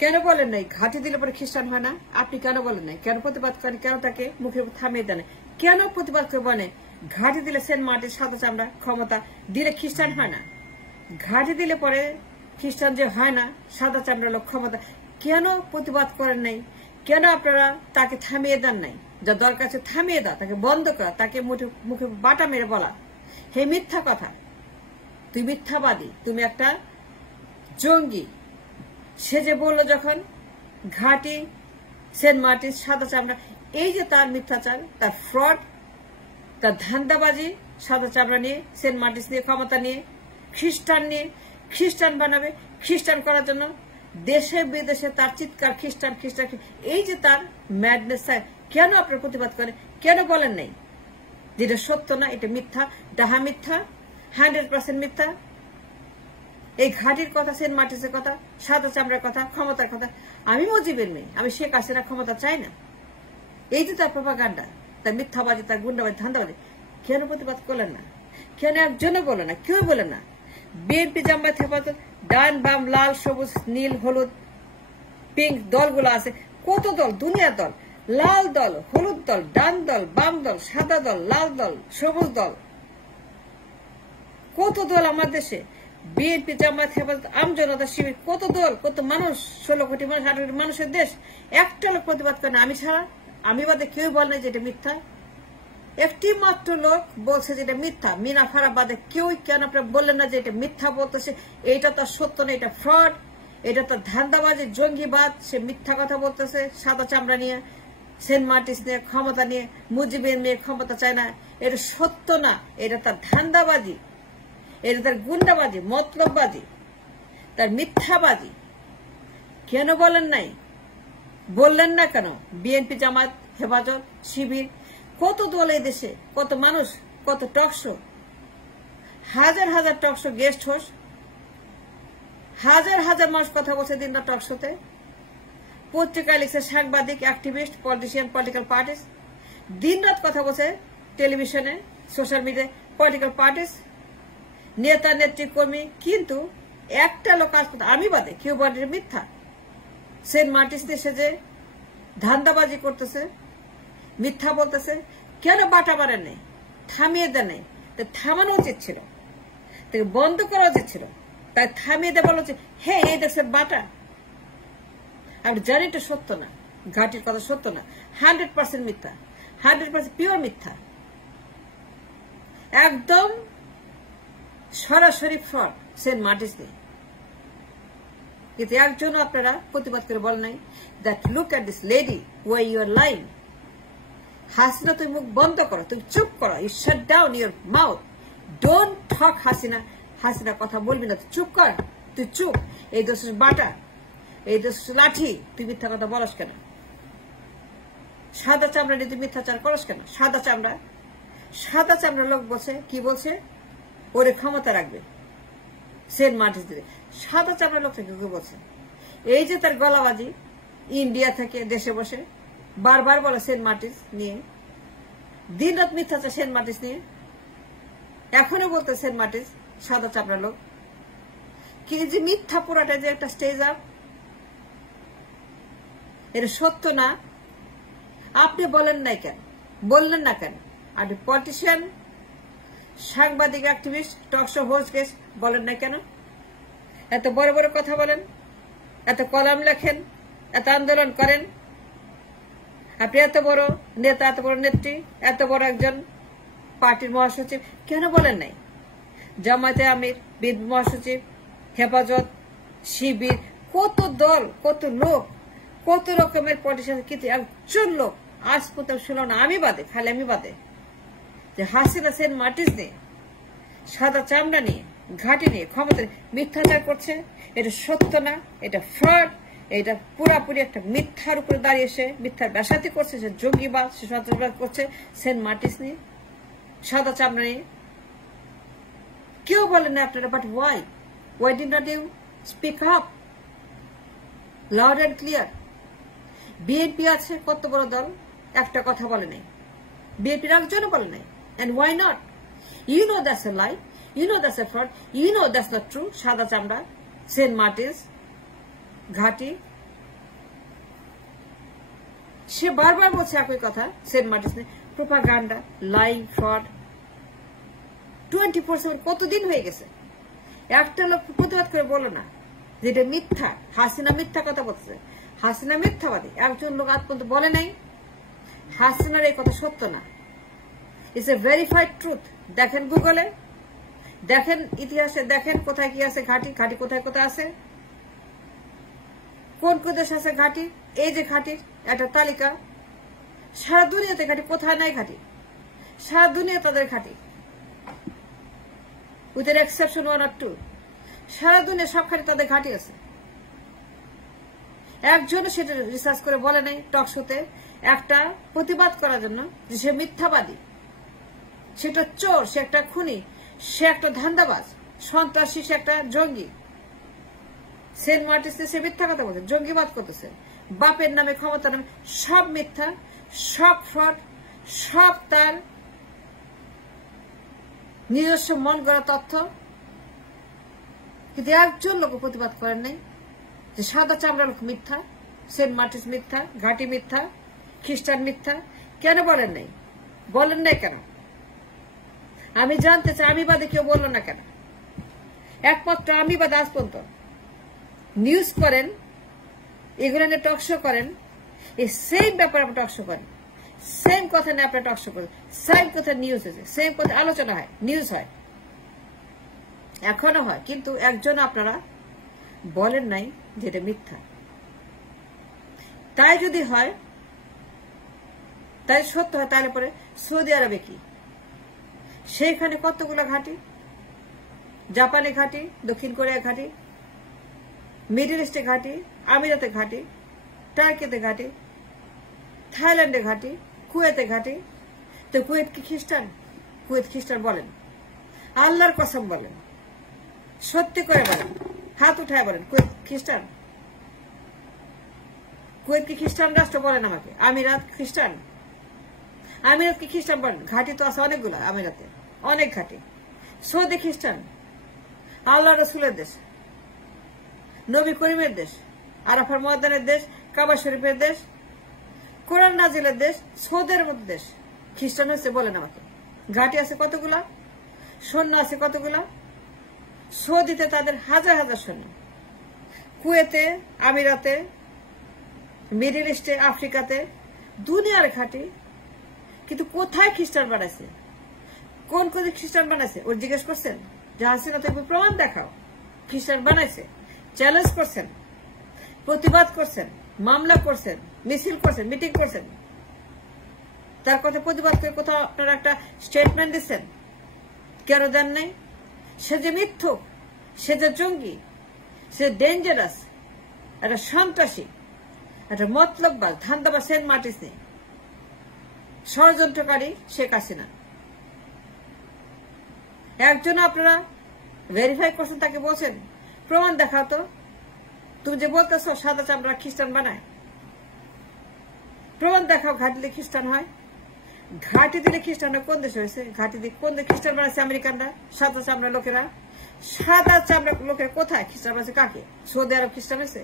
কেন বলেন নাই ঘাঁটি দিলে পরে খ্রিস্টান হয় না? আপনি কেন বলেন নাই? কেন প্রতিবাদ করেন? কেন তাকে মুখে থামিয়ে দেন? কেন প্রতিবাদ করে বলেন ঘাঁটি দিলে সেন্ট মার্টিন সাদা চামড়া ক্ষমতা দিলে খ্রিস্টান হয় না? ঘাঁটি দিলে পরে খ্রিস্টান যে হয় না, সাদা চামড়া লোক ক্ষমতা, কেন প্রতিবাদ করেন নাই? কেন আপনারা তাকে থামিয়ে দেন নাই? যা দরকার আছে থামিয়ে দাও, তাকে বন্ধ করা, তাকে মুখে বাটা মেরে বলা হে মিথ্যা কথা, তুই মিথ্যাবাদী, তুমি একটা জঙ্গি। সে যে বলল যখন ঘাঁটি সেন্ট মার্টিন সাদা চামড়া, এই যে তার মিথ্যাচার, তার ফ্রড, তার ধান্দাবাজি, সাদা চামড়া নিয়ে, সেন্ট মার্টিন নিয়ে, ক্ষমতা নিয়ে, খ্রিস্টান নিয়ে, খ্রিস্টান বানাবে, খ্রিস্টান করার জন্য দেশে বিদেশে তার চিৎকার খ্রিস্টান খ্রিস্টান, এই যে তার ম্যাডনেস, কেন আপনার প্রতিবাদ করে? কেন বলেন নাই যেটা সত্য না, এটা মিথ্যা, ডাহা মিথ্যা, 100% মিথ্যা? এই ঘাটির কথা, সেন্ট মার্টিনের কথা, সাদা চামড়ার কথা, ক্ষমতার কথা, আমি মুজিবের মেয়ে, আমি শেখ হাসিনা ক্ষমতা চাই না, এই যে তার প্রপাগান্ডা, তার মিথ্যাবাজি, তার গুন্ডাবাজি, ধান্দাবাজি, কেন প্রতিবাদ করলেন না? কেন একজনও বলে না? কেউ বলে না? বিএনপি, জামায়াত, হেফাজত, ডান বাম, লাল সবুজ নীল হলুদ পিঙ্ক দলগুলো আছে, কত দল, দুনিয়ার দল, লাল দল, হলুদ দল, ডান দল, বাম দল, সাদা দল, লাল দল, সবুজ দল, কত দল আমার দেশে, বিএনপি, জামায়াত, হেফাজত, আমজনতা, শিবির, কত দল, কত মানুষ, 16 কোটি মানুষ, 18 কোটি মানুষের দেশ, একটা লোক প্রতিবাদ করে না। আমি ছাড়া, আমি বাদে কেউ বলে না যে এটা মিথ্যা। একটি মাত্র লোক বলছে যে এটা মিথ্যা, মিনা ফারা বাদে কেউ। কেন আপনারা বললেন না যে এটা মিথ্যা বলতেছে, এইটা তো সত্য না, এটা ফ্রড, এটা তো ধান্দাবাজি, জঙ্গিবাদ, সে মিথ্যা কথা বলতেছে সাদা চামড়া নিয়ে, সেন্ট মার্টিন নিয়ে, ক্ষমতা নিয়ে, মুজিবের মেয়ে ক্ষমতা চায় না, এটা সত্য না, এটা তার ধান্দাবাজি, এটা তার গুন্ডাবাজি, মতলববাজি, তার মিথ্যাবাজি। কেন বলেন নাই? বললেন না কেন? বিএনপি, জামায়াত, হেফাজত, শিবির, কত দল এই দেশে, কত মানুষ, কত টকশো, হাজার হাজার টকশো গেস্ট হোস্ট, হাজার হাজার মানুষ কথা বলছে দিনটা টকশোতে, পত্রিকায় লিখছে সাংবাদিক, অ্যাক্টিভিস্ট, পলিটিশিয়ান, পলিটিক্যাল পার্টিস, দিন রাত কথা বলছে টেলিভিশনে, সোশ্যাল মিডিয়ায়, পলিটিক্যাল পার্টিস, নেতা নেত্রী কর্মী, কিন্তু একটা লোক আজ আমি বাদে কেউ বলে মিথ্যা। সেন্ট মার্টিন এসে যে ধান্দাবাজি করতেছে, মিথ্যা বলতেছে, কেন বাটা মারেন নেই? থামিয়ে দেন নেই? থামানো উচিত ছিল, তাকে বন্ধ করা উচিত ছিল, তাই থামিয়ে দেওয়া বলা উচিত। হ্যাঁ, এই দেশের বাটা, আপনি জানেন এটা সত্য না, ঘাটির কথা সত্য না, 100% মিথ্যা, 100% পিওর মিথ্যা, একদম সরাসরি ফ্রড সেন্ট মার্টিন নিয়ে। কিন্তু একজনও আপনারা প্রতিবাদ করে বলেন নাই that look at this lady why you are lying. Hasina, তুমি মুখ বন্ধ করো, তুমি চুপ করো, you shut down your mouth, don't talk Hasina. Hasina কথা বলবি না, তুই চুপ কর, তুই চুপ। এই দোষ বাটা, এই দোষ লাঠি, তুই মিথ্যা কথা বলস কেন? সাদা চামড়া নিয়ে তুই মিথ্যাচার করস কেন? সাদা চামড়া, সাদা চামড়া লোক বলছে, কি বলছে? ওরে ক্ষমতা রাখবে সেন্ট মার্টিন দিলে। সাদা চামড়া লোক থেকে কেউ বলছে? এই যে তার গলাবাজি, ইন্ডিয়া থেকে দেশে বসে বারবার বলে সেন্ট মার্টিন নিয়ে, দিন রাত মিথ্যাচার সেন্ট মার্টিন নিয়ে, এখনো বলতে সেন্ট মার্টিন সাদা চামড়া লোক। কি যে মিথ্যা পুরাটা যে একটা স্টেজ আপ, এটা সত্য না। আপনি বলেন নাই কেন? বললেন না কেন? আপনি পলিটিশিয়ান, সাংবাদিক, অ্যাক্টিভিস্ট, টকশো হোস্ট, গেস্ট, বলেন না কেন? এত বড় বড় কথা বলেন, এত কলাম লেখেন, এত আন্দোলন করেন, আপনি এত বড় নেতা, এত বড় নেত্রী, এত বড় একজন পার্টির মহাসচিব, কেন বলেন নাই? জামায়াতে আমির, বিএনপি মহাসচিব, হেফাজত, শিবির, কত দল, কত লোক, কত রকমের পলিটিশিয়ান, কিন্তু একজন লোক আজ পর্যন্ত শুনলাম না, আমি বাদে, খালি আমি বাদে, যে হাসিনা সেন্ট মার্টিন নিয়ে, সাদা চামড়া নিয়ে, ঘাটি নিয়ে, ক্ষমতা মিথ্যাচার করছে। এটা সত্য না, এটা ফ্রড, এটা পুরাপুরি একটা মিথ্যার উপরে দাঁড়িয়ে এসে মিথ্যার ব্যাসাতি করছে, সে জঙ্গিবাদ, সে সন্ত্রাসবাদ করছে সেন্ট মার্টিন নিয়ে, সাদা চামড়া নিয়ে। কেউ বলেন না আপনারা, but why did not you speak up loud and clear? BNP আছে, কত বড় দল, একটা কথা বলে নাই, বিএনপির একজনও বলে নাই। And why not? You know that's a lie. You know that's a fraud. You know that's not true. সাদা চামড়া, সেন্ট মার্টিন, ঘাটি, সে বারবার বলছে একই কথা সেন্ট মার্টিস নিয়ে, প্রোপাগান্ডা, লাইং, ফ্রড 24/7 কতদিন হয়ে গেছে। একটা লোক প্রতিবাদ করে বলো না যে এটা মিথ্যা, হাসিনা মিথ্যা কথা বলছে, হাসিনা মিথ্যাবাদী। একজন লোক আজ পর্যন্ত বলে নাই হাসিনার এই কথা সত্য না। It's a verified truth. দেখেন গুগলে, দেখেন ইতিহাসে, দেখেন কোথায় কি আছে ঘাঁটি, ঘাঁটি কোথায় কোথায় আছে, কোন কোন দেশ আছে ঘাঁটি। এই যে ঘাঁটির একটা তালিকা, সারা দুনিয়াতে ঘাঁটি, কোথায় নাই ঘাঁটি, সারা দুনিয়া তাদের ঘাঁটি, উইথ এন এক্সেপশন 1 or 2। সারা দুনিয়া সবখানে তাদের ঘাঁটি আছে। একজনও সেটা রিসার্চ করে বলে নাই টক শোতে একটা প্রতিবাদ করার জন্য যে সে মিথ্যাবাদী, সেটা চোর, সে একটা খুনি, সে একটা ধান্দাবাজ, সন্ত্রাসী, সে একটা জঙ্গি। সেন্ট মার্টিসে সে মিথ্যা কথা বলছে, জঙ্গিবাদ করতেছে, বাপের নামে, ক্ষমতার নামে, সব মিথ্যা, সব ফ্রড, সব তার নিজস্ব মন গড়া তথ্য। কিন্তু একজন লোক প্রতিবাদ করেন নাই যে সাদা চামড়া লোক মিথ্যা, সেন্ট মার্টিস মিথ্যা, ঘাঁটি মিথ্যা, খ্রিস্টান মিথ্যা। কেন বলেন নাই? বলেন নাই কেন? আমি জানতে চাই, আমি বাদে কেউ বললো না কেন? একমাত্র আমি বাদে আজ পর্যন্ত নিউজ করেন, এগুলো নিয়ে টক শো করেন, এই সেম ব্যাপারে আপনি টক শো করেন, সেম কথা নিয়ে আপনার টক শো করেন, সেম কথা নিউজ হয়েছে, সেম কথা আলোচনা হয়, নিউজ হয়, এখনো হয়। কিন্তু একজন আপনারা বলেন নাই যে এটা মিথ্যা। তাই যদি হয়, তাই সত্য হয়, তাহলে পরে সৌদি আরবে কি, সেইখানে কতগুলো ঘাঁটি, জাপানে ঘাঁটি, দক্ষিণ কোরিয়া ঘাঁটি, মিডল ইস্টে ঘাঁটি, আমিরাতে ঘাঁটি, টার্কিতে ঘাঁটি, থাইল্যান্ডে ঘাঁটি, কুয়েতে ঘাঁটি। তো কুয়েত কি খ্রিস্টান? কুয়েত খ্রিস্টান বলেন, আল্লাহর কসম বলেন, সত্যি করে বলেন, হাত উঠায় বলেন, কুয়েত খ্রিস্টান? কুয়েত কি খ্রিস্টান রাষ্ট্র বলেন আমাকে? আমিরাত খ্রিস্টান? আমিরাত কি খ্রিস্টান বলেন? ঘাঁটি তো আছে অনেকগুলো আমিরাতে, অনেক ঘাঁটি। সৌদি খ্রিস্টান? আল্লাহ রসুলের দেশ, নবী করিমের দেশ, আরাফার ময়দানের দেশ, কাবা শরীফের দেশ, কোরআন নাজিলের দেশ, সৌদের মধ্যে দেশ। খ্রিস্টান হয়েছে বলেন আমাকে? ঘাঁটি আছে কতগুলা, সৈন্য আছে কতগুলা? সৌদিতে তাদের হাজার হাজার সৈন্য, কুয়েতে, আমিরাতে, মিডল ইস্টে, আফ্রিকাতে, দুনিয়ার ঘাঁটি। কিন্তু কোথায় খ্রিস্টান বানাইছে? কোন কোন খ্রিস্টান বানাইছে? ওর জিজ্ঞেস করছেন যে হাসিনা তুমি প্রমাণ দেখাও খ্রিস্টান বানাইছে? চ্যালেঞ্জ করছেন, প্রতিবাদ করছেন, মামলা করছেন, মিছিল করছেন, মিটিং করছেন, তার কথা প্রতিবাদ করে কোথাও আপনারা একটা স্টেটমেন্ট দিচ্ছেন? কেন দেন নাই? সে যে মিথ্যুক, সে যে জঙ্গি, সে ডেঞ্জারাস, একটা সন্ত্রাসী, একটা মতলববাজ, ধান্দাবাজ সেন্ট মার্টিস নেই, ষড়যন্ত্রকারী শেখ হাসিনা। একজন আপনারা ভেরিফাই করছেন, তাকে বলছেন প্রমাণ দেখাও তো, তুমি যে বলতেছ সাদা চামড়া খ্রিস্টান বানায়, প্রমাণ দেখাও ঘাঁটি দিলে খ্রিস্টান হয়। ঘাঁটি দিলে খ্রিস্টানরা কোন দেশে হয়েছে? ঘাঁটি দিয়ে কোন দেশ খ্রিস্টান বানাচ্ছে? আমেরিকানরা, সাদা চামড়া লোকেরা। সাদা চামড়া লোকের কোথায় খ্রিস্টান বানাচ্ছে? কাকে? সৌদি আরব খ্রিস্টান হয়েছে,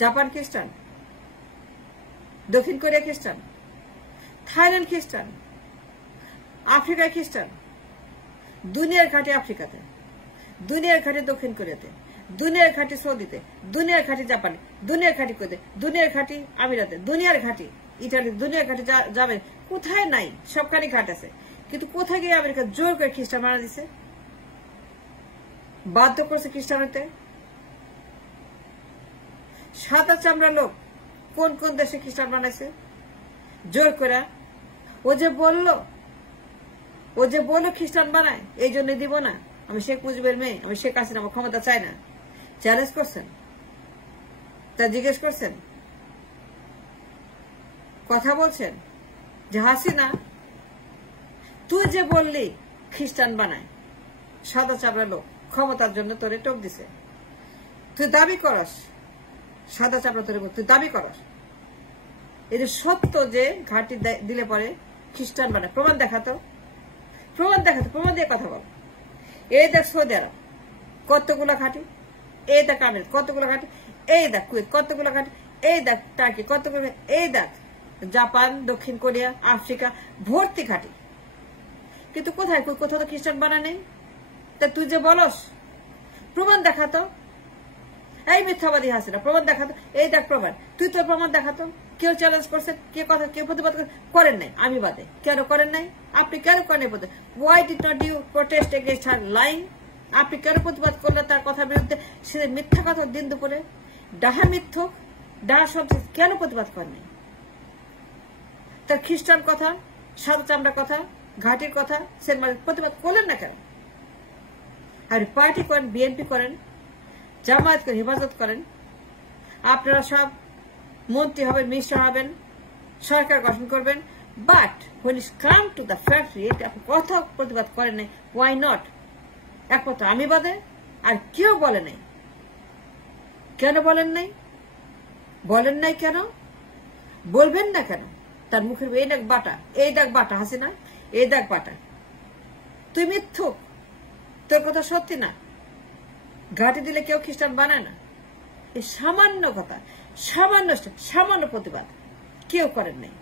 জাপান খ্রিস্টান, দক্ষিণ কোরিয়া খ্রিস্টান, থাইল্যান্ড খ্রিস্টান, আফ্রিকায় খ্রিস্টান। দুনিয়ার ঘাঁটি আফ্রিকাতে, দুনিয়ার ঘাঁটি দক্ষিণ কোরিয়াতে, দুনিয়ার ঘাঁটি সৌদিতে, দুনিয়ার ঘাঁটি জাপানে, দুনিয়ার ঘাঁটি কোরিয়াতে, দুনিয়ার ঘাঁটি আমিরাতে, দুনিয়ার ঘাঁটি ইটালি, দুনিয়ার ঘাঁটি যাবেন, কোথায় নাই? সবখানে ঘাট আছে। কিন্তু কোথায় গিয়ে আমেরিকা জোর করে খ্রিস্টান বানা দিছে, বাধ্য করছে খ্রিস্টান হতে? সাদা চামড়া লোক কোন কোন দেশে খ্রিস্টান বানাইছে জোর করে? ও যে বললো খ্রিস্টান বানায়, এই জন্য দিব না, আমি শেখ মুজিবের মেয়ে, আমি শেখ হাসিনা, আমার ক্ষমতা চাই না। চ্যালেঞ্জ করছেন, তা জিজ্ঞেস করছেন, কথা বলছেন যে হাসিনা তুই যে বললি খ্রিস্টান বানায়, সাদা চামড়া লোক ক্ষমতার জন্য তোরে টোপ দিছে, তুই দাবি করস সাদা চামড়া তোরে, তুই দাবি করস এটা সত্য যে ঘাঁটি দিলে পরে খ্রিস্টান বানায়? প্রমাণ দেখাতো, প্রমাণ দেখাতো, প্রমাণ দিয়ে কথা বল। এই দেখ সৌদি আরব কতগুলো ঘাঁটি, এই দেখ আমিরাত কতগুলো ঘাঁটি, এই দেখ কুয়েত কতগুলো ঘাঁটি, এই দেখ টার্কি কতগুলো, এই দেখ জাপান, দক্ষিণ কোরিয়া, আফ্রিকা ভর্তি ঘাঁটি, কিন্তু কোথায় কোথাও তো খ্রিস্টান বানা নেই। তা তুই যে বলস প্রমাণ দেখাতো, এই মিথ্যাবাদী হাসিনা প্রমাণ দেখাতো, এই দেখ প্রমাণ, তুই তোর প্রমাণ দেখাতো। কেউ চ্যালেঞ্জ করছে, কেউ প্রতিবাদ করেন নাই, আমি বাদে। কেন করেন নাই? আপনি কেন করেন? Why did not you protest against her lying? আপনি কেন প্রতিবাদ করলে তার কথার বিরুদ্ধে? সে মিথ্যা কথা দিন দুপুরে, ডাহা মিথ্যক, ডাহা শব্দ, কেন প্রতিবাদ করেন নাই? তার খ্রিস্টান কথা, সাদা চামড়া কথা, ঘাটির কথা, সেন্ট মার্টিন প্রতিবাদ করলেন না কেন? আপনি পার্টি করেন, বিএনপি করেন, জামায়াত করেন, হেফাজত করেন, আপনারা সব মন্ত্রী হবেন, মিনিস্টার হবেন, সরকার গঠন করবেন, but when it come to the factory আপনি কথা প্রতিবাদ করেন নাই। Why not? একমাত্র আমি বাদে আর কেউ বলে নাই। কেন বলেন নাই? বলেন নাই কেন? বলবেন না কেন? তার মুখের এই ডাক বাটা, এই ডাক বাটা, হাসিনা এই ডাক বাটা, তুই মিথ্যুক, তোর কথা সত্যি না। ঘাটি দিলে কেউ খ্রিস্টান বানায় না। এই সামান্য কথা, সামান্য প্রতিবাদ কেউ করেন নাই।